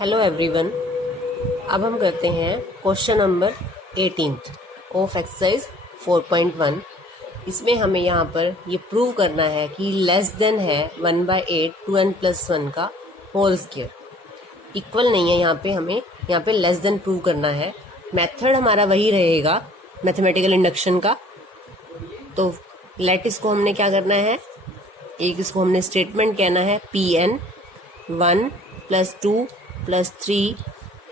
Hello everyone. अब हम करते हैं क्वेश्चन नंबर 18 ऑफ एक्सरसाइज 4.1। इसमें हमें यहाँ पर ये प्रूव करना है कि लेस देन है 1/8 2n+1 का होल स्क्वायर। इक्वल नहीं है, यहाँ पे लेस देन प्रूव करना है। मेथड हमारा वही रहेगा मैथमेटिकल इंडक्शन का। तो लेट इसको हमने क्या करना है, एक इसको हमने स्टेटमेंट कहना है Pn 1 + 2 + 3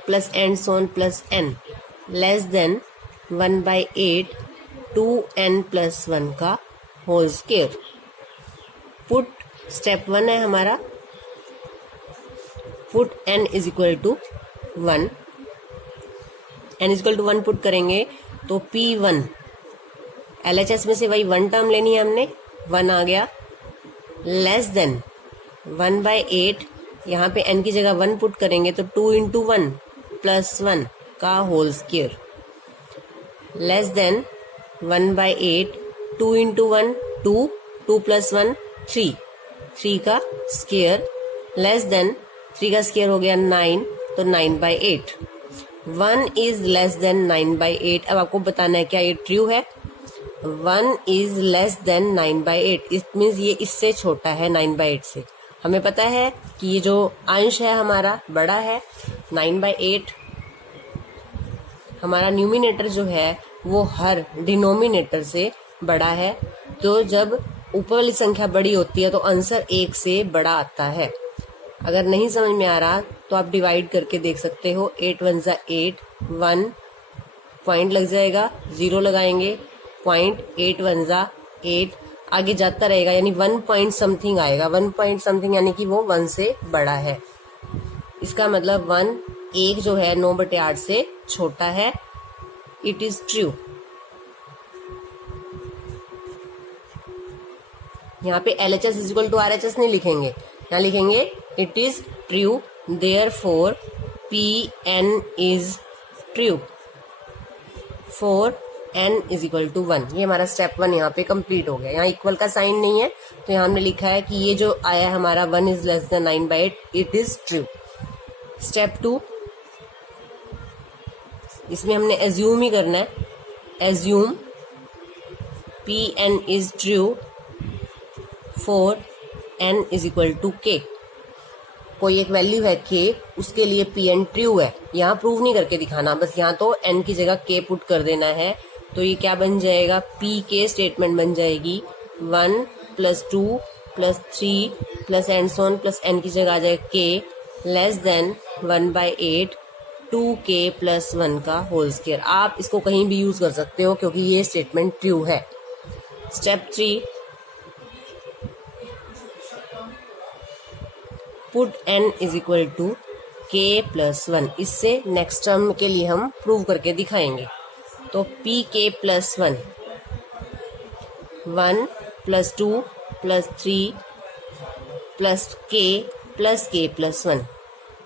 + and so on + n less than 1/8 2n+1 का होल स्क्वायर। पुट स्टेप 1 है हमारा, पुट n = 1। n = 1 पुट करेंगे तो P1 LHS में से वही 1 टर्म लेनी है हमने, 1 आ गया, लेस देन 1/8, यहाँ पे n की जगह 1 पुट करेंगे तो 2 × 1 + 1 का होल स्क्वायर, लेस देन 1/8 2 × 1 2 2 + 1 3 3 का स्क्वायर, लेस देन 3 का स्क्वायर हो गया 9, तो 9/8। 1 इज लेस देन 9/8। अब आपको बताना है क्या ये ट्रू है। 1 is less then 9/8, it means ये इससे छोटा है 9/8 से। हमें पता है कि ये जो अंश है हमारा बड़ा है 9/8। हमारा न्यूमिनेटर जो है वो हर डिनोमिनेटर से बड़ा है, तो जब ऊपर वाली संख्या बड़ी होती है तो आंसर 1 से बड़ा आता है। अगर नहीं समझ में आ रहा तो आप डिवाइड करके देख सकते हो। 8 × 1 = 8, 1 पॉइंट लग जाएगा, 0 लगाएंगे, पॉइंट, 8 × 1 = 8, आगे जाता रहेगा, यानी 1 पॉइंट समथिंग आएगा। 1 पॉइंट समथिंग यानी कि वो 1 से बड़ा है। इसका मतलब 1 जो है 9/8 से छोटा है। It is true. यहाँ पे LHS = RHS नहीं लिखेंगे, यहाँ लिखेंगे it is true, therefore Pn is true for n = 1। ये हमारा स्टेप 1 यहाँ पे कंप्लीट हो गया। यहाँ इक्वल का साइन नहीं है तो यहाँ हमने लिखा है कि ये जो आया है हमारा 1 is less then 9/8, it is true. Step 2, इसमें हमने एज्यूम ही करना है। Assume Pn is true for n = k। कोई एक वैल्यू है k, उसके लिए Pn ट्रू है। यहाँ प्रूव नहीं करके दिखाना, बस यहाँ तो n की जगह k पुट कर देना है। तो ये क्या बन जाएगा, Pk स्टेटमेंट बन जाएगी 1 + 2 + 3 + एंड सो ऑन + n की जगह आ जाएगा k लेस देन 1/8 2k + 1 का होल स्क्वायर। आप इसको कहीं भी यूज कर सकते हो क्योंकि ये स्टेटमेंट ट्रू है। Step 3, put n = k + 1। इससे नेक्स्ट टर्म के लिए हम प्रूव करके दिखाएंगे। तो Pk + 1 1 + 2 + 3 + k + k + 1।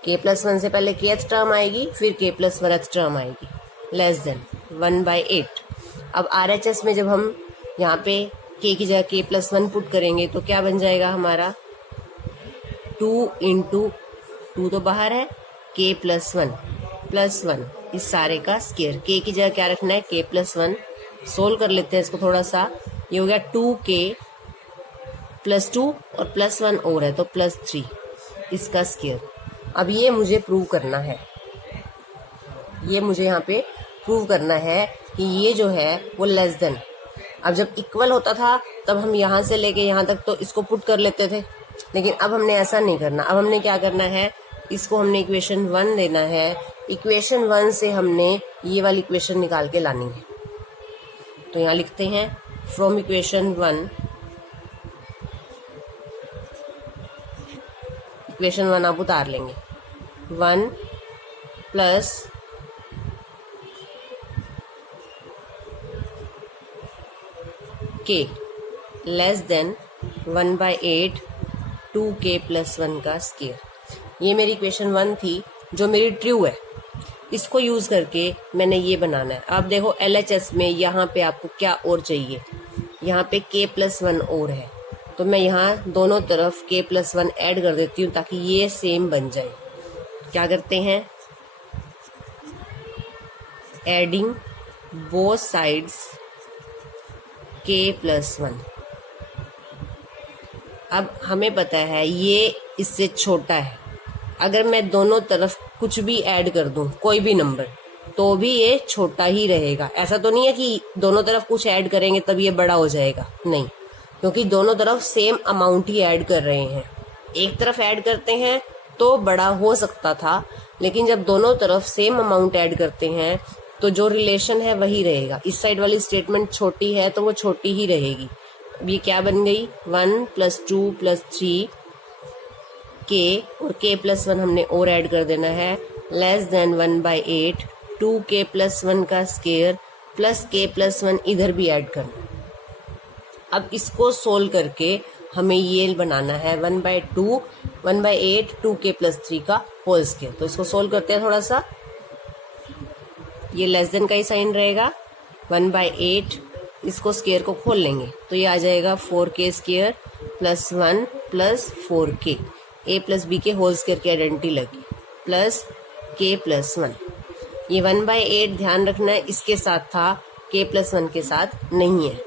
k + 1 से पहले kth टर्म आएगी, फिर k + 1th टर्म आएगी, लेस देन 1/8। अब RHS में जब हम यहाँ पे k की जगह k + 1 पुट करेंगे तो क्या बन जाएगा हमारा, 2 × 2 तो बाहर है, k + 1 + 1, इस सारे का स्क्वायर। k की जगह क्या रखना है, k + 1। सोल्व कर लेते हैं इसको थोड़ा सा। ये हो गया 2k + 2 और +1 और है तो +3, इसका स्क्वायर। अब ये मुझे प्रूव करना है, ये मुझे यहाँ पे प्रूव करना है कि ये जो है वो लेस देन। अब जब इक्वल होता था तब हम यहाँ से लेके यहाँ तक तो इसको पुट कर लेते थे, लेकिन अब हमने ऐसा नहीं करना। अब हमने क्या करना है, इसको हमने इक्वेशन 1 देना है। इक्वेशन 1 से हमने ये वाली इक्वेशन निकाल के लानी है। तो यहाँ लिखते हैं फ्रॉम इक्वेशन 1, इक्वेशन 1 आप उतार लेंगे, 1 + k लेस देन 1/8 2k + 1 का स्क्वायर। ये मेरी इक्वेशन 1 थी जो मेरी ट्रू है। इसको यूज करके मैंने ये बनाना है। अब देखो LHS में यहाँ पे आपको क्या और चाहिए, यहाँ पे k + 1 और है, तो मैं यहाँ दोनों तरफ k + 1 ऐड कर देती हूँ ताकि ये सेम बन जाए। क्या करते हैं, एडिंग बोथ साइड्स k+1। अब हमें पता है ये इससे छोटा है, अगर मैं दोनों तरफ कुछ भी ऐड कर दूं, कोई भी नंबर, तो भी ये छोटा ही रहेगा। ऐसा तो नहीं है कि दोनों तरफ कुछ ऐड करेंगे तब ये बड़ा हो जाएगा, नहीं, क्योंकि दोनों तरफ सेम अमाउंट ही ऐड कर रहे हैं। एक तरफ ऐड करते हैं तो बड़ा हो सकता था, लेकिन जब दोनों तरफ सेम अमाउंट ऐड करते हैं तो जो रिलेशन है वही रहेगा। इस साइड वाली स्टेटमेंट छोटी है तो वो छोटी ही रहेगी। अब ये क्या बन गई, 1 + 2 + 3 k, और k+1 हमने और ऐड कर देना है, < 1/8 2k+1 का स्क्वायर प्लस k+1 इधर भी ऐड करना। अब इसको सोल्व करके हमें ये बनाना है 1/2 1/8 2k+3 का होल स्क्वायर। तो इसको सोल्व करते हैं थोड़ा सा, ये लेस देन का ही साइन रहेगा, 1/8, इसको स्क्वायर को खोल लेंगे तो ये आ जाएगा 4k² + 1 + 4k, a + b के होल स्क्वायर की आइडेंटिटी लगी, प्लस k+1। ये 1/8 ध्यान रखना है, इसके साथ था, k+1 के साथ नहीं है।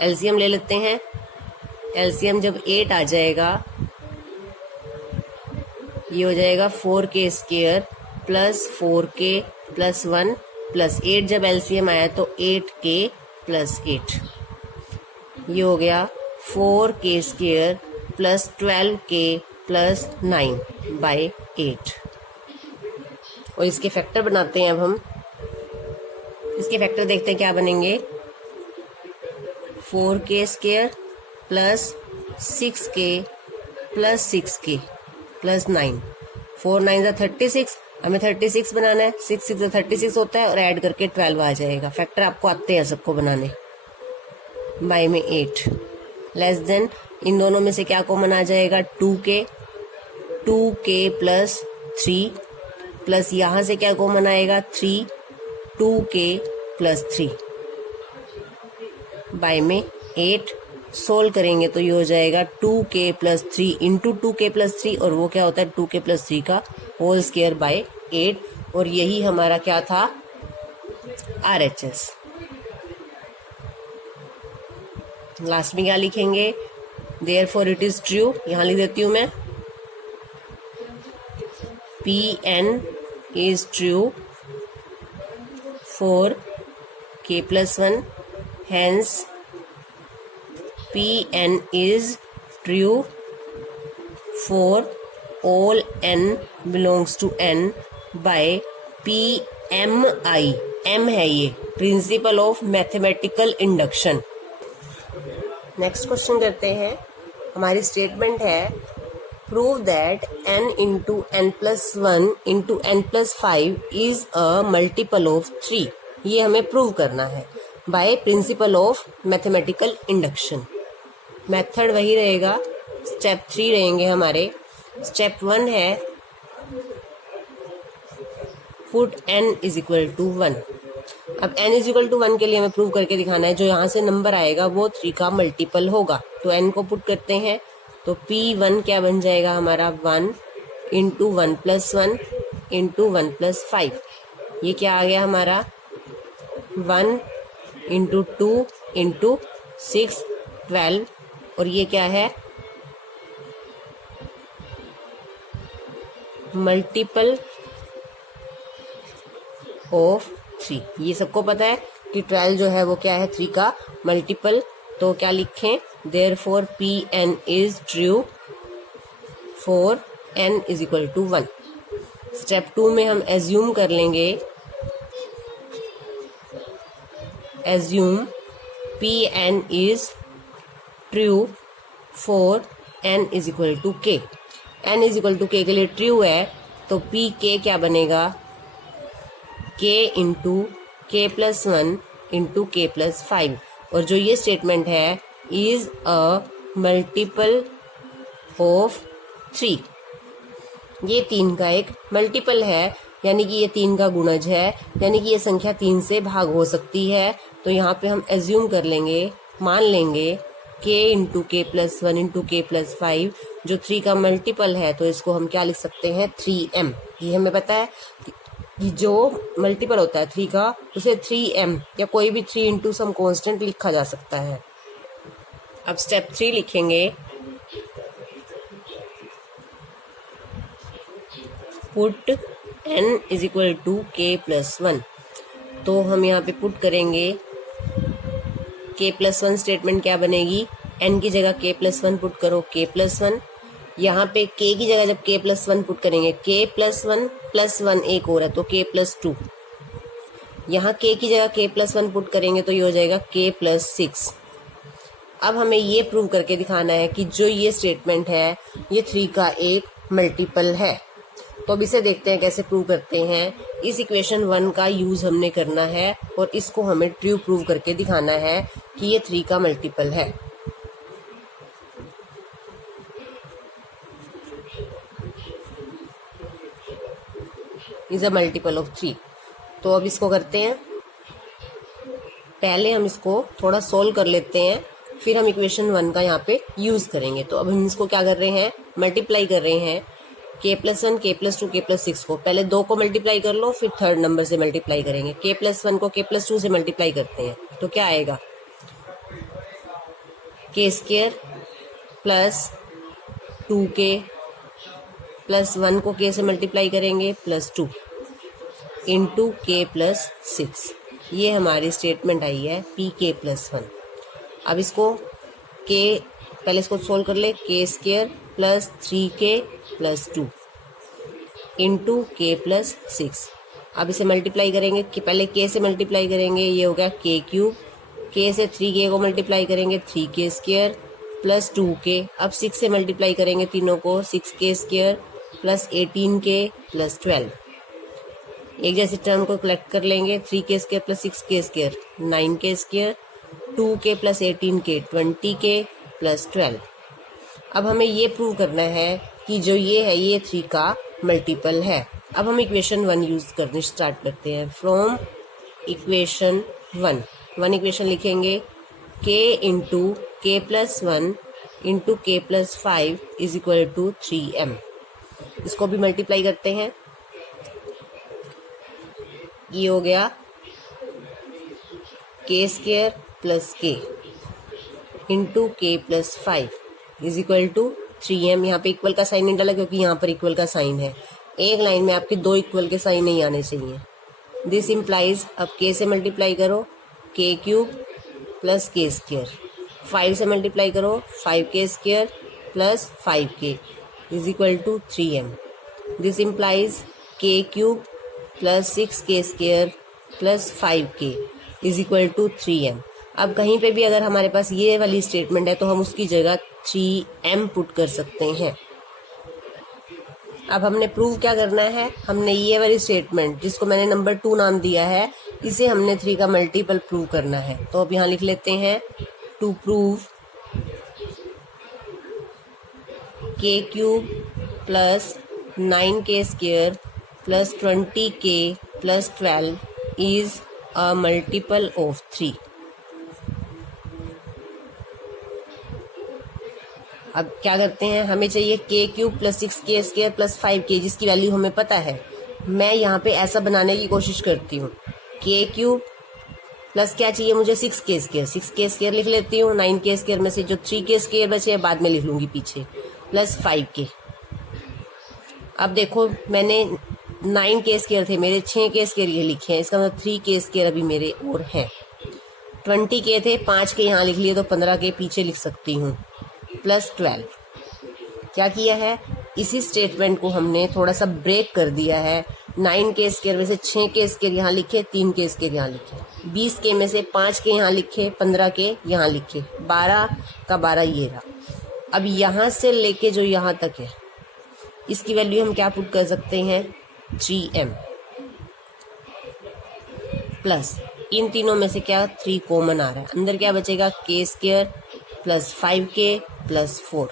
एलसीएम ले लेते हैं, एलसीएम जब 8 आ जाएगा, ये हो जाएगा 4k² + 4k + 1 + 8, जब एलसीएम आया तो 8k + 8, ये हो गया 4k² + 12k + 9/8। और इसके फैक्टर बनाते हैं। अब हम इसके फैक्टर देखते हैं क्या बनेंगे, 4k² + 6k + 6k + 9, 4 9 36, हमें 36 बनाना है, 6 6 36 होता है, और ऐड करके 12 आ जाएगा। फैक्टर आपको आते हैं सबको बनाने, बाय में 8, लेस देन, इन दोनों में से क्या कॉमन आ जाएगा, 2k + 3, प्लस यहाँ से क्या कॉमन आएगा, 3 2k + 3, बाय में 8, सोल्व करेंगे तो ये हो जाएगा 2k + 3 इंटू 2k + 3, और वो क्या होता है 2k + 3 का होल स्क्वायर बाय 8, और यही हमारा क्या था, RHS। लास्ट में क्या लिखेंगे, देयरफॉर इट इज ट्रू, यहां लिख देती हूं मैं, Pn is true for k+1, hence Pn is true for all n belongs to n by PMI। M है ये, principle of mathematical induction. Next question करते हैं। हमारी स्टेटमेंट है, prove that n × n+1 × n+5 is a multiple of 3। ये हमें prove करना है by principle of mathematical induction. Method वही रहेगा, स्टेप 3 रहेंगे हमारे। स्टेप 1 है, पुट n = 1। अब n = 1 के लिए हमें प्रूव करके दिखाना है, जो यहाँ से नंबर आएगा वो 3 का मल्टीपल होगा। तो n को पुट करते हैं, तो P1 क्या बन जाएगा हमारा, 1 × 1 + 1 × 1 + 5। ये क्या आ गया हमारा, 1 × 2 × 6 12, और ये क्या है, मल्टीपल ऑफ 3। ये सबको पता है कि 12 जो है वो क्या है, 3 का मल्टीपल। तो क्या लिखें, therefore Pn is true for n = 1। Step 2 में हम एज्यूम कर लेंगे, assume Pn is true for n = k। n = k के लिए ट्रू है, तो Pk क्या बनेगा, k × k+1 × k+5, और जो ये स्टेटमेंट है, इज अ मल्टीपल ऑफ 3। ये 3 का एक मल्टीपल है, यानी कि ये 3 का गुणज है, यानी कि ये संख्या 3 से भाग हो सकती है। तो यहाँ पे हम एज्यूम कर लेंगे, मान लेंगे k × k+1 × k+5 जो 3 का मल्टीपल है, तो इसको हम क्या लिख सकते हैं, 3m। ये हमें पता है कि जो मल्टीपल होता है 3 का उसे 3m या कोई भी 3 इंटू सम कॉन्स्टेंट लिखा जा सकता है। अब स्टेप 3 लिखेंगे, put n is equal to k plus 1। तो हम यहाँ पे पुट करेंगे k प्लस 1, स्टेटमेंट क्या बनेगी, n की जगह k प्लस 1 पुट करो, k प्लस 1। यहाँ पे k की जगह जब k प्लस 1 पुट करेंगे, k प्लस 1 प्लस 1 एक और है तो k प्लस 2। यहाँ k की जगह k प्लस 1 पुट करेंगे तो ये हो जाएगा k प्लस 6। अब हमें ये प्रूव करके दिखाना है कि जो ये स्टेटमेंट है ये 3 का एक मल्टीपल है। तो अब इसे देखते हैं कैसे प्रूव करते हैं। इस इक्वेशन 1 का यूज हमने करना है और इसको हमें ट्रू प्रूव करके दिखाना है कि ये 3 का मल्टीपल है। Is a multiple of 3। तो अब इसको करते हैं, पहले हम इसको थोड़ा सोल्व कर लेते हैं, फिर हम इक्वेशन 1 का यहाँ पे यूज करेंगे। तो अब हम इसको क्या कर रहे हैं, मल्टीप्लाई कर रहे हैं k plus 1, k plus 2, k plus 6 को। पहले 2 को मल्टीप्लाई कर लो, फिर थर्ड नंबर से मल्टीप्लाई करेंगे। k प्लस 1 को k प्लस 2 से मल्टीप्लाई करते हैं तो क्या आएगा, k square plus 2k plus 1 को k से मल्टीप्लाई करेंगे प्लस 2 इंटू k प्लस 6। ये हमारी स्टेटमेंट आई है pk प्लस 1। अब इसको पहले इसको सोल्व कर ले, k square plus 3k plus 2 into k plus 6। अब इसे मल्टीप्लाई करेंगे कि पहले k से मल्टीप्लाई करेंगे, ये हो गया k क्यूब, k से 3k को मल्टीप्लाई करेंगे 3k स्क्वायर प्लस 2k। अब 6 से मल्टीप्लाई करेंगे तीनों को, 6k square plus 18k plus 12। एक जैसे टर्म को कलेक्ट कर लेंगे, 3k square plus 6k square 9k square, 2k plus 18k 20k plus 12। अब हमें ये प्रूव करना है कि जो ये है ये 3 का मल्टीपल है। अब हम इक्वेशन 1 यूज करने स्टार्ट करते हैं। फ्रॉम इक्वेशन 1 इक्वेशन लिखेंगे, k into k plus 1 into k plus 5 is equal to 3m। इसको भी मल्टीप्लाई करते हैं, ये हो गया k square plus k into k plus 5 is equal to 3m। यहाँ पे इक्वल का साइन नहीं डाला क्योंकि यहाँ पर इक्वल का साइन है। एक लाइन में आपके 2 इक्वल के साइन नहीं आने चाहिए। दिस इम्प्लाइज, अब k से मल्टीप्लाई करो k cube plus k square, 5 से मल्टीप्लाई करो 5k square plus 5k is equal to 3m। This implies k cube plus 6k square plus 5k is equal to 3m। अब कहीं पे भी अगर हमारे पास ये वाली स्टेटमेंट है तो हम उसकी जगह 3m पुट कर सकते हैं। अब हमने प्रूव क्या करना है, हमने ये वाली स्टेटमेंट जिसको मैंने नंबर 2 नाम दिया है, इसे हमने 3 का मल्टीपल प्रूव करना है। तो अब यहाँ लिख लेते हैं, to prove k cube plus 9k square plus 20k plus 12 is a multiple of 3। अब क्या करते हैं, हमें चाहिए k cube plus 6k square plus 5k जिसकी वैल्यू हमें पता है। मैं यहाँ पे ऐसा बनाने की कोशिश करती हूँ, k क्यूब प्लस क्या चाहिए मुझे 6k स्क्वायर, 6k स्क्वायर लिख लेती हूँ, 9k स्क्वायर में से जो 3k स्क्वायर बचे हैं बाद में लिख लूंगी पीछे, प्लस 5k। अब देखो मैंने 9k स्क्वायर थे मेरे, 6k स्क्वायर ये लिखे हैं, इसका मतलब 3k स्क्वायर अभी मेरे और हैं। 20k थे, 5k यहाँ लिख लिए तो 15k पीछे लिख सकती हूँ, प्लस 12। क्या किया है, इसी स्टेटमेंट को हमने थोड़ा सा ब्रेक कर दिया है। 9k स्क्वायर में से 6k स्क्वायर यहाँ लिखे, 3k स्क्वायर यहाँ लिखे, 20k में से 5k यहाँ लिखे, 15k यहाँ लिखे, 12 का 12 ये रहा। अब यहाँ से लेके जो यहाँ तक है इसकी वैल्यू हम क्या पुट कर सकते हैं, 3m प्लस इन तीनों में से क्या 3 कॉमन आ रहा है, अंदर क्या बचेगा k square plus 5k plus 4।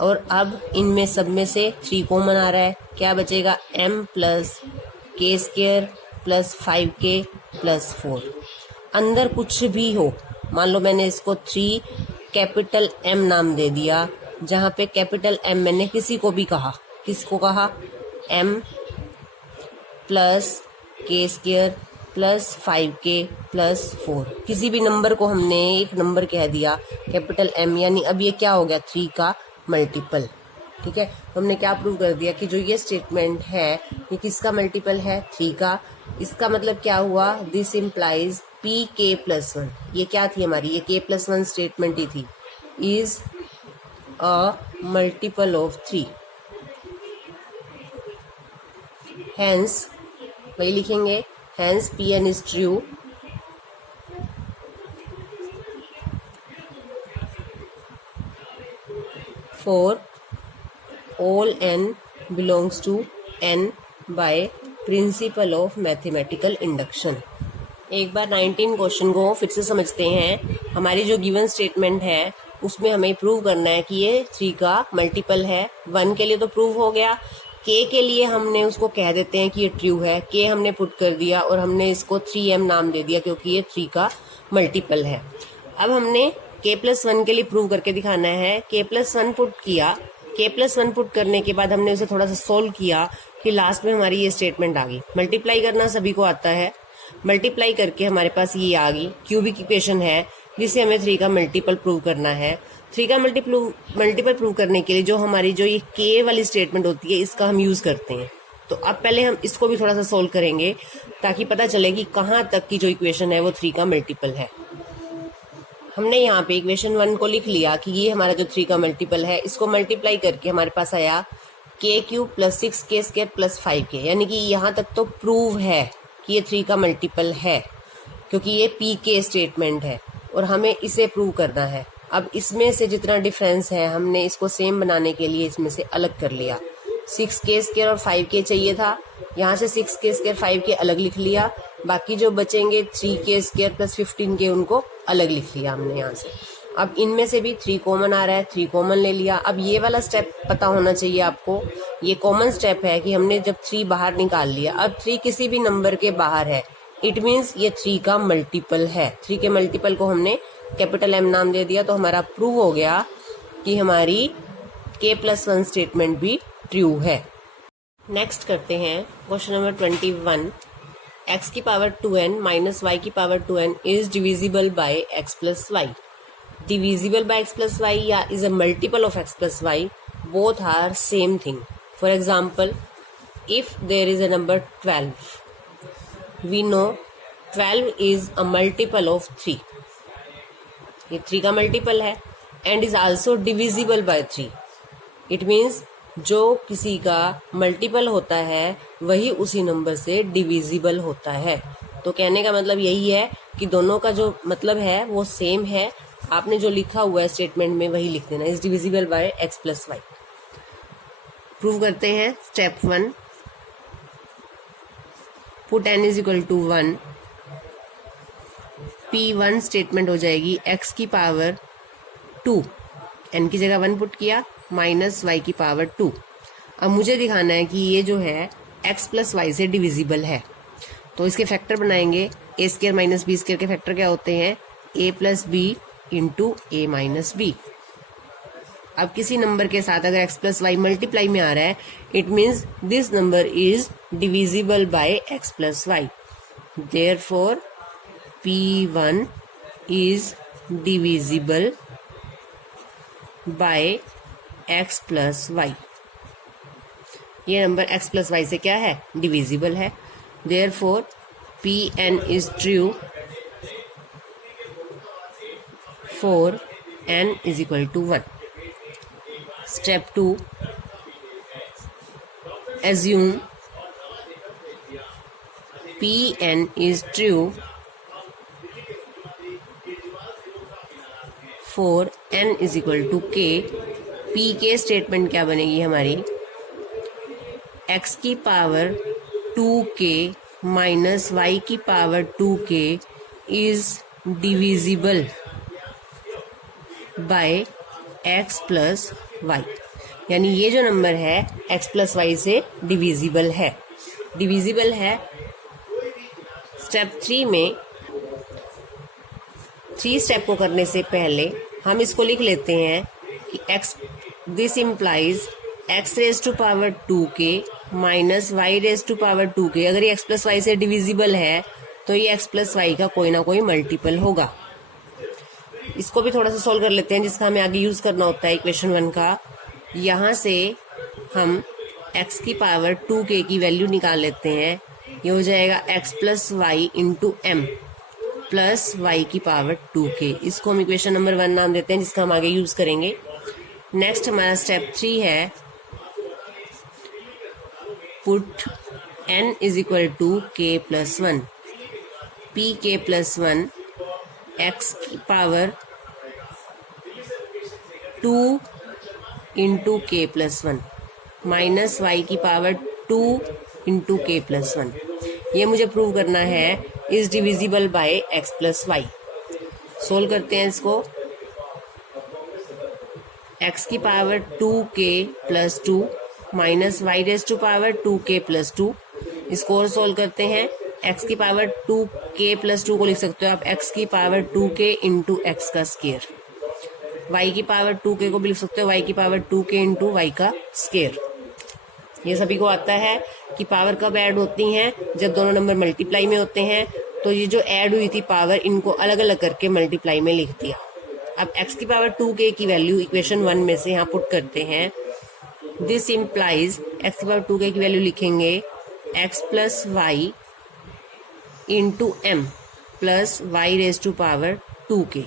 और अब इनमें सब में से 3 कॉमन आ रहा है, क्या बचेगा m plus k square plus 5k plus 4। अंदर कुछ भी हो, मान लो मैंने इसको 3 कैपिटल M नाम दे दिया, जहाँ पे कैपिटल M मैंने किसी को भी कहा, किसको कहा, M प्लस के स्क्वायर प्लस 5k प्लस 4, किसी भी नंबर को हमने एक नंबर कह दिया कैपिटल M, यानी अब ये क्या हो गया, 3 का मल्टीपल। ठीक है, हमने क्या प्रूव कर दिया कि जो ये स्टेटमेंट है ये किसका मल्टीपल है, 3 का। इसका मतलब क्या हुआ, दिस इम्प्लाइज pk+1, ये क्या थी हमारी, ये k+1 स्टेटमेंट ही थी, is a multiple of 3। Hence वही लिखेंगे, hence Pn is true for all n belongs to n by principle of mathematical induction। एक बार 19 क्वेश्चन को फिर से समझते हैं। हमारी जो गिवन स्टेटमेंट है उसमें हमें प्रूव करना है कि ये 3 का मल्टीपल है। 1 के लिए तो प्रूव हो गया, k के लिए हमने उसको कह देते हैं कि ये ट्रू है, k हमने पुट कर दिया और हमने इसको 3m नाम दे दिया क्योंकि ये 3 का मल्टीपल है। अब हमने k+1 के लिए प्रूव करके दिखाना है। k+1 पुट किया, k+1 पुट करने के बाद हमने उसे थोड़ा सा सोल्व किया कि लास्ट में हमारी ये स्टेटमेंट आ गई। मल्टीप्लाई करना सभी को आता है, मल्टीप्लाई करके हमारे पास ये आ गई, क्यूबिक इक्वेशन है जिसे हमें 3 का मल्टीपल प्रूव करना है। 3 का मल्टीपल प्रूव करने के लिए जो हमारी जो ये k वाली स्टेटमेंट होती है इसका हम यूज करते हैं। तो अब पहले हम इसको भी थोड़ा सा सोल्व करेंगे ताकि पता चले कि कहाँ तक की जो इक्वेशन है वो 3 का मल्टीपल है। हमने यहाँ पे इक्वेशन 1 को लिख लिया कि ये हमारा जो 3 का मल्टीपल है, इसको मल्टीप्लाई करके हमारे पास आया k³ plus 6k² plus 5k, यानी कि यहाँ तक तो प्रूव है कि ये 3 का मल्टीपल है क्योंकि ये pk स्टेटमेंट है और हमें इसे प्रूव करना है। अब इसमें से जितना डिफरेंस है हमने इसको सेम बनाने के लिए इसमें से अलग कर लिया। 6k² और 5k चाहिए था, यहाँ से 6k² 5k अलग लिख लिया, बाकी जो बचेंगे 3k² प्लस 15k उनको अलग लिख लिया हमने यहाँ से। अब इनमें से भी 3 कॉमन आ रहा है, 3 कॉमन ले लिया। अब ये वाला स्टेप पता होना चाहिए आपको, ये कॉमन स्टेप है कि हमने जब 3 बाहर निकाल लिया, अब 3 किसी भी नंबर के बाहर है, इट मीन्स ये 3 का मल्टीपल है। 3 के मल्टीपल को हमने कैपिटल M नाम दे दिया, तो हमारा प्रूव हो गया कि हमारी k+1 स्टेटमेंट भी ट्रू है। नेक्स्ट करते हैं क्वेश्चन नंबर 21। x की पावर 2n माइनस y की power 2n is divisible by x plus y. Divisible by x plus y या is a multiple of x plus y, both are same thing. For example, if there is a number 12, we know 12 is a multiple of 3, ये 3 का multiple है and is also divisible by 3। It means जो किसी का multiple होता है वही उसी नंबर से डिविजिबल होता है। तो कहने का मतलब यही है कि दोनों का जो मतलब है वो सेम है, आपने जो लिखा हुआ है स्टेटमेंट में वही लिख देना, is divisible by x plus y. Prove करते हैं step 1, put n is equal to 1, P1 statement हो जाएगी x की पावर 2, n की जगह 1 पुट किया, माइनस y की पावर 2। अब मुझे दिखाना है कि ये जो है x प्लस वाई से डिविजिबल है, तो इसके फैक्टर बनाएंगे। a square minus b square के फैक्टर क्या होते हैं, a plus b into a minus b. अब किसी नंबर के साथ अगर x प्लस वाई मल्टीप्लाई में आ रहा है, it means this number is divisible by x plus y. Therefore P1 is divisible by x plus y. ये नंबर x प्लस वाई से क्या है, डिविजिबल है। Therefore Pn is true for n is equal to 1। Step 2, assume Pn is true for n is equal to k। pk statement क्या बनेगी हमारी, x की power 2k minus y की power 2k is divisible by x plus Y. यानी ये जो नंबर है x प्लस वाई से डिविजिबल है, डिविजिबल है। स्टेप 3 में 3 स्टेप को करने से पहले हम इसको लिख लेते हैं कि x this implies x raise to power 2k minus y raise to power 2k। अगर ये x प्लस वाई से डिविजिबल है तो ये x प्लस वाई का कोई ना कोई मल्टीपल होगा। इसको भी थोड़ा सा सोल्व कर लेते हैं, जिसका हमें आगे यूज करना होता है इक्वेशन 1 का। यहाँ से हम x की पावर 2k की वैल्यू निकाल लेते हैं। ये हो जाएगा x plus Y into M plus Y की पावर 2k। इसको हम इक्वेशन नंबर 1 नाम देते हैं, जिसका हम आगे यूज करेंगे। नेक्स्ट हमारा स्टेप 3 है, put n is equal to k plus 1, P K plus 1 x की power 2 into K plus 1 minus Y की पावर 2 इंटू के प्लस 1। ये मुझे प्रूव करना है is divisible by X plus Y. Solve करते हैं इसको। x की power 2k plus 2 minus Y raise to power 2k plus 2। इसको और सोल्व करते हैं। x की पावर 2k प्लस 2 को लिख सकते हो आप x की पावर 2k इंटू एक्स का स्केयर। y की पावर 2k को भी लिख सकते हो y की पावर 2k इंटू वाई का स्केयर। ये सभी को आता है कि पावर कब ऐड होती हैं, जब दोनों नंबर मल्टीप्लाई में होते हैं। तो ये जो ऐड हुई थी पावर, इनको अलग अलग करके मल्टीप्लाई में लिख दिया। अब x की पावर 2k की वैल्यू इक्वेशन 1 में से यहाँ पुट करते हैं। दिस इम्प्लाइज x की पावर 2k की वैल्यू लिखेंगे x plus Y into M plus Y raise to power 2k।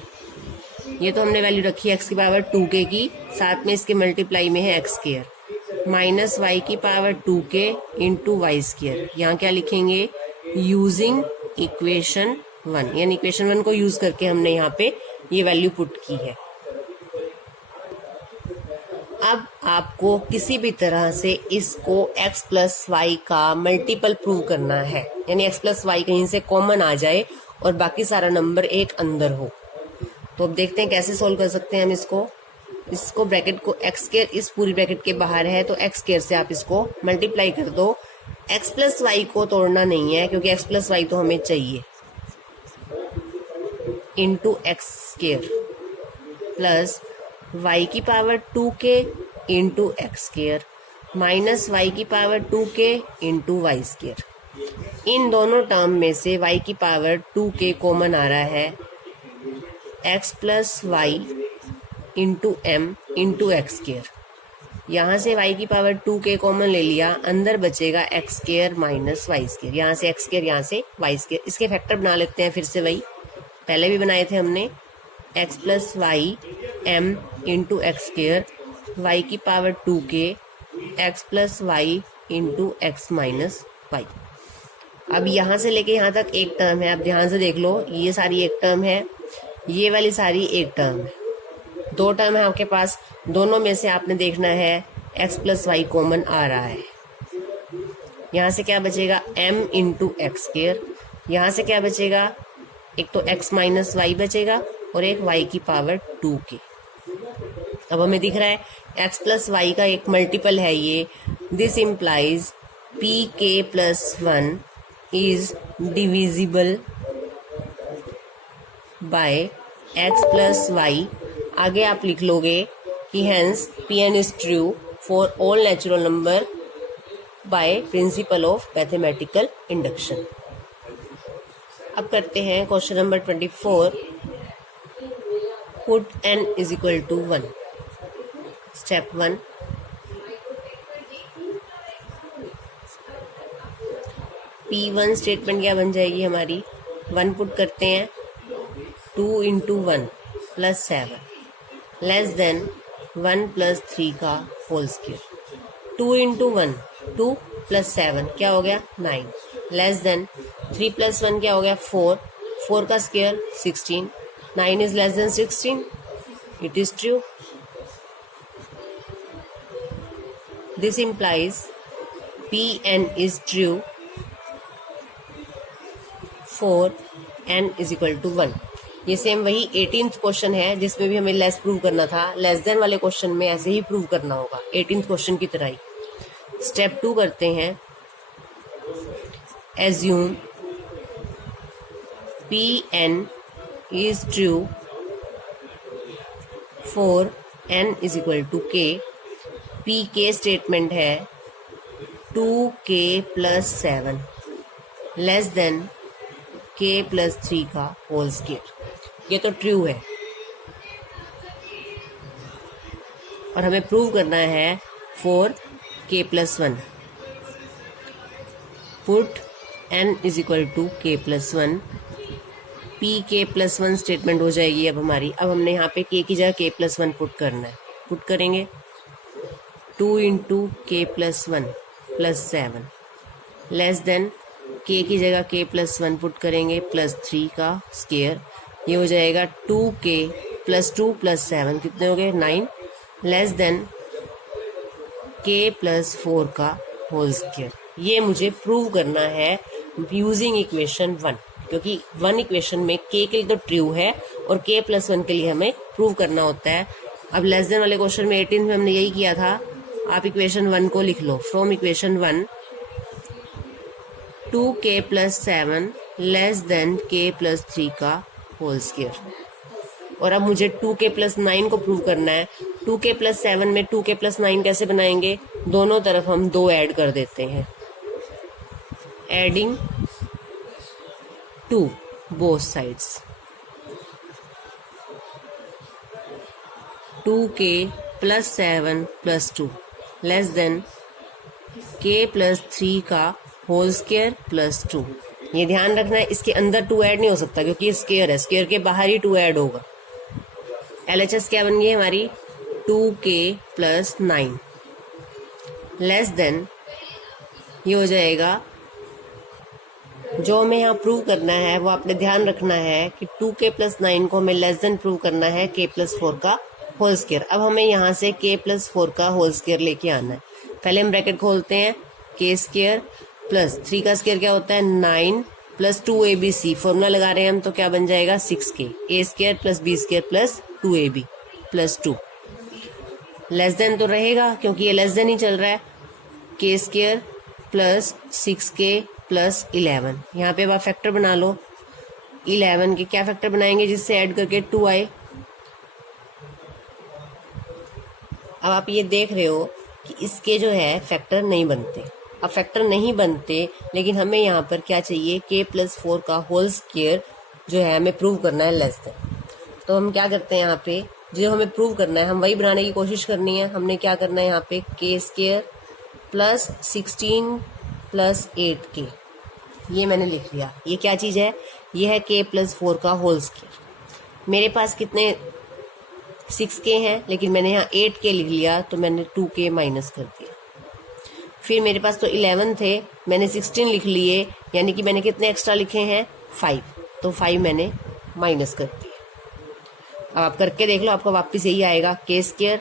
ये तो हमने वैल्यू रखी है x की पावर 2k की, साथ में इसके मल्टीप्लाई में है x स्क्वायर माइनस वाई की power 2k into Y square. यहाँ क्या लिखेंगे, यूजिंग इक्वेशन 1, यानी इक्वेशन 1 को यूज करके हमने यहाँ पे ये वैल्यू पुट की है। अब आपको किसी भी तरह से इसको x प्लस वाई का मल्टीपल प्रूव करना है, यानी x प्लस वाई कहीं से कॉमन आ जाए और बाकी सारा नंबर एक अंदर हो। तो अब देखते हैं कैसे सोल्व कर सकते हैं हम इसको ब्रैकेट को x स्क्वायर इस पूरी ब्रैकेट के बाहर है, तो x स्क्वायर से आप इसको मल्टीप्लाई कर दो। x प्लस वाई को तोड़ना नहीं है, क्योंकि x प्लस वाई तो हमें चाहिए, into x square plus Y की power 2k into x square minus Y की power 2k into Y square. इन दोनों टर्म में से y की पावर 2k कॉमन आ रहा है, x plus Y into M into x square. यहाँ से y की पावर 2k कॉमन ले लिया, अंदर बचेगा X square minus Y square. यहाँ से एक्स स्क्वायर, यहाँ से वाई स्क्वायर। इसके फैक्टर बना लेते हैं फिर से, वही पहले भी बनाए थे हमने। x plus y m into x square, y की power 2k x plus Y into x minus y. अब यहाँ से लेके यहाँ तक एक टर्म है, अब ध्यान से देख लो, ये सारी एक टर्म है, ये वाली सारी एक टर्म है। दो टर्म है आपके पास, दोनों में से आपने देखना है x प्लस वाई कॉमन आ रहा है। यहाँ से क्या बचेगा, m इंटू एक्स स्क्वायर। यहाँ से क्या बचेगा, एक तो x माइनस वाई बचेगा और एक y की पावर 2k। अब हमें दिख रहा है x प्लस वाई का एक मल्टीपल है ये। This implies pk plus 1 is divisible by x plus Y. आगे आप लिख लोगे कि hence Pn is true for all natural number by principle of mathematical induction. अब करते हैं question number 24। Put n is equal to 1। Step 1, P1 statement क्या बन जाएगी हमारी, 1 पुट करते हैं, 2 into 1 plus 7 less than 1 plus 3 का होल स्क्वायर। 2 इंटू 1 2 प्लस 7 क्या हो गया 9 लेस देन 3 प्लस 1 क्या हो गया 4, 4 का square 16, 9 is less than 16, it is true. This implies Pn is true for n is equal to 1। ये सेम वही 18th क्वेश्चन है जिसमें भी हमें लेस प्रूव करना था। लेस देन वाले क्वेश्चन में ऐसे ही प्रूव करना होगा 18th क्वेश्चन की तरह ही। स्टेप 2 करते हैं। Assume Pn is true for n is equal to k P के स्टेटमेंट है 2k+7 लेस देन k+3 का होल स्क्वायर। ये तो ट्रू है और हमें प्रूव करना है for k+1। Put n is equal to k+1। P k+1 statement हो जाएगी अब हमारी। अब हमने यहाँ पे k की जगह k+1 पुट करना है। पुट करेंगे 2 × k+1 + 7 लेस देन k की जगह k+1 पुट करेंगे +3 का स्क्वायर। ये हो जाएगा 2k + 2 + 7 कितने हो गए 9 लेस देन k+4 का होल स्क्वायर। ये मुझे प्रूव करना है यूजिंग इक्वेशन 1, क्योंकि 1 इक्वेशन में k के लिए तो ट्रू है और k+1 के लिए हमें प्रूव करना होता है। अब लेस देन वाले क्वेश्चन में 18 में हमने यही किया था। आप इक्वेशन 1 को लिख लो। From equation 1 2k+7 less than k+3 का होल स्क्वायर। और अब मुझे 2k+9 को प्रूव करना है। 2k+7 में 2k+9 कैसे बनाएंगे? दोनों तरफ हम 2 ऐड कर देते हैं। Adding 2 both sides. 2k+7 + 2 less than k+3 का होल स्क्वायर +2। ये ध्यान रखना है, इसके अंदर 2 ऐड नहीं हो सकता क्योंकि ये स्क्वायर है। स्क्वायर के बाहर ही 2 ऐड होगा। LHS क्या बन गई हमारी? 2k+9 लेस देन ये हो जाएगा। जो हमें यहाँ प्रूव करना है वो आपने ध्यान रखना है कि 2k+9 को हमें लेस देन प्रूव करना है k+4 का होल स्क्वायर। अब हमें यहाँ से k+4 का होल स्क्वायर लेके आना है। पहले हम ब्रैकेट खोलते हैं। k² + 3 का स्क्वायर क्या होता है 9 + 2abc। फॉर्मूला लगा रहे हैं हम तो क्या बन जाएगा 6k। a² + b² + 2ab + 2 less than तो रहेगा क्योंकि ये लेस देन ही चल रहा है। k² + 6k + 11। यहाँ पे अब आप फैक्टर बना लो। 11 के क्या फैक्टर बनाएंगे जिससे ऐड करके 2 आए? अब आप ये देख रहे हो कि इसके जो है फैक्टर नहीं बनते। अब फैक्टर नहीं बनते लेकिन हमें यहाँ पर क्या चाहिए? k+4 का होल स्क्वायर जो है हमें प्रूव करना है लेस देन। तो हम क्या करते हैं यहाँ पे जो हमें प्रूव करना है हम वही बनाने की कोशिश करनी है। हमने क्या करना है यहाँ पे k² + 16 + 8k। ये मैंने लिख लिया। ये क्या चीज़ है? ये है k+4 का होल स्क्वायर। मेरे पास कितने 6k हैं लेकिन मैंने यहाँ 8k लिख लिया तो मैंने 2k माइनस कर दिया। फिर मेरे पास तो 11 थे, मैंने 16 लिख लिए, यानी कि मैंने कितने एक्स्ट्रा लिखे हैं 5, तो 5 मैंने माइनस कर दिया। अब आप करके देख लो, आपको वापस यही आएगा k²,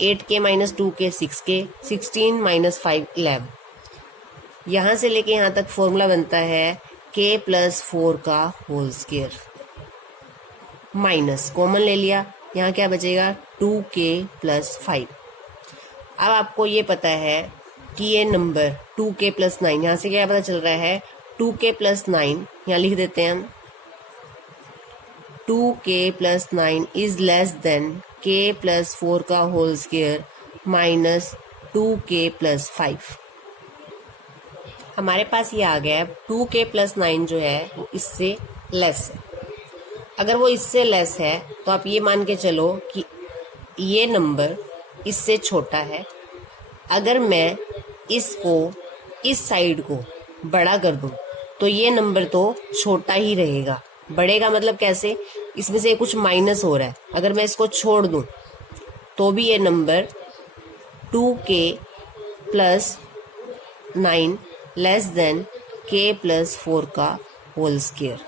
8k - 2k 6k, 16 - 5 11। यहाँ से लेके यहाँ तक फॉर्मूला बनता है k+4 का होल स्क्वायर माइनस कॉमन ले लिया। यहाँ क्या बचेगा 2k + 5। अब आपको ये पता है कि ये नंबर 2k + 9, यहाँ से क्या पता चल रहा है 2k + 9, यहाँ लिख देते हैं हम 2k + 9 is less than k+4 का होल स्क्वायर माइनस 2k + 5। हमारे पास ये आ गया है 2k + 9 जो है वो इससे लेस है। अगर वो इससे लेस है तो आप ये मान के चलो कि ये नंबर इससे छोटा है। अगर मैं इसको इस साइड को बड़ा कर दूं तो ये नंबर तो छोटा ही रहेगा। बढ़ेगा मतलब कैसे? इसमें से कुछ माइनस हो रहा है। अगर मैं इसको छोड़ दूं तो भी ये number 2k + 9 less than k+4 का होल स्क्वायर।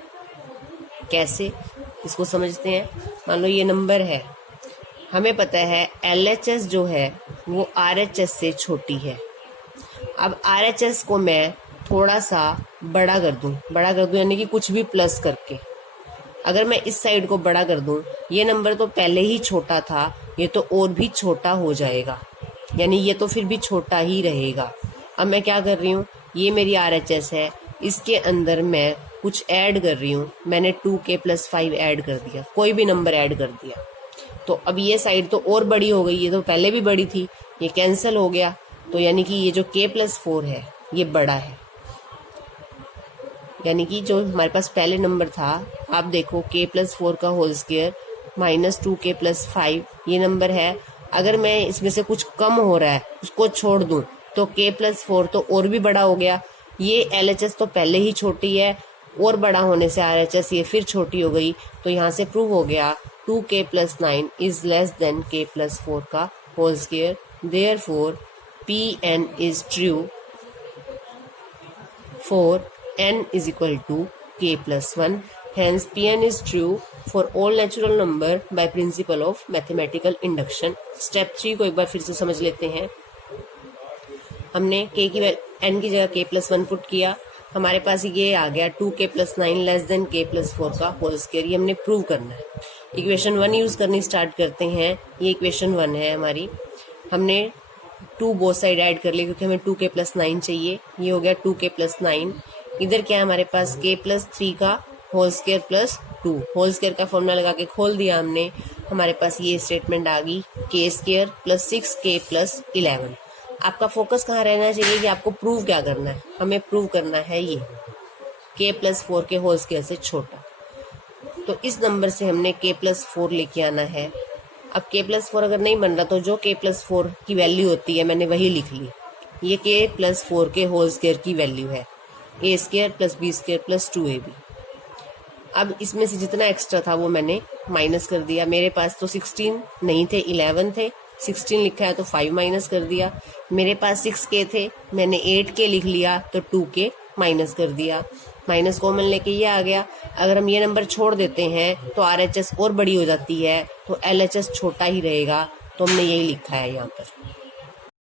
कैसे इसको समझते हैं। मान लो ये नंबर है, हमें पता है LHS जो है वो RHS से छोटी है। अब RHS को मैं थोड़ा सा बड़ा कर दूं यानी कि कुछ भी प्लस करके। अगर मैं इस साइड को बड़ा कर दूं, ये नंबर तो पहले ही छोटा था, ये तो और भी छोटा हो जाएगा, यानी ये तो फिर भी छोटा ही रहेगा। अब मैं क्या कर रही हूँ, ये मेरी RHS है, इसके अंदर मैं कुछ ऐड कर रही हूँ। मैंने 2k + 5 ऐड कर दिया, कोई भी नंबर ऐड कर दिया, तो अब ये साइड तो और बड़ी हो गई। ये तो पहले भी बड़ी थी, ये कैंसिल हो गया, तो यानी कि ये जो k+4 है ये बड़ा है। यानी कि जो हमारे पास पहले नंबर था, आप देखो k+4 का होल स्क्वायर -2k+5 ये नंबर है। अगर मैं इसमें से कुछ कम हो रहा है उसको छोड़ दूं तो k+4 तो और भी बड़ा हो गया। ये LHS तो पहले ही छोटी है, और बड़ा होने से RHS ये फिर छोटी हो गई। तो यहाँ से प्रूव हो गया 2k+9 is less than k+4 का whole square. Therefore Pn is true for n is equal to k+1. Hence Pn is true for all natural number by principle of mathematical induction. Step 3 को एक बार फिर से समझ लेते हैं। हमने k की n की जगह k+1 पुट किया, हमारे पास ये आ गया 2k+9 लेस देन k+4 का होल स्क्वायर। ये हमने प्रूव करना है। इक्वेशन 1 यूज करनी स्टार्ट करते हैं। ये इक्वेशन 1 है हमारी। हमने 2 बोथ साइड ऐड कर लिए क्योंकि हमें 2k+9 चाहिए। ये हो गया 2k+9। इधर क्या है हमारे पास k+3 का whole square plus 2। Whole square का फॉर्मूला लगा के खोल दिया हमने, हमारे पास ये स्टेटमेंट आ गई k² प्लस 6k+11। आपका फोकस कहाँ रहना चाहिए कि आपको प्रूव क्या करना है। हमें प्रूव करना है ये k+4 के होल स्क्वायर से छोटा। तो इस नंबर से हमने k+4 लेके आना है। अब k+4 अगर नहीं बन रहा तो जो k+4 की वैल्यू होती है मैंने वही लिख ली। ये k+4 के होल स्क्वायर की वैल्यू है a² plus b² plus 2ab। अब इसमें से जितना एक्स्ट्रा था वो मैंने माइनस कर दिया। मेरे पास तो 16 नहीं थे, 11 थे। 16 लिखा है तो 5 माइनस कर दिया। मेरे पास 6k थे, मैंने 8k लिख लिया तो 2k माइनस कर दिया। माइनस कॉमन लेके ये आ गया। अगर हम ये नंबर छोड़ देते हैं तो RHS और बड़ी हो जाती है, तो LHS छोटा ही रहेगा। तो हमने यही लिखा है यहाँ पर।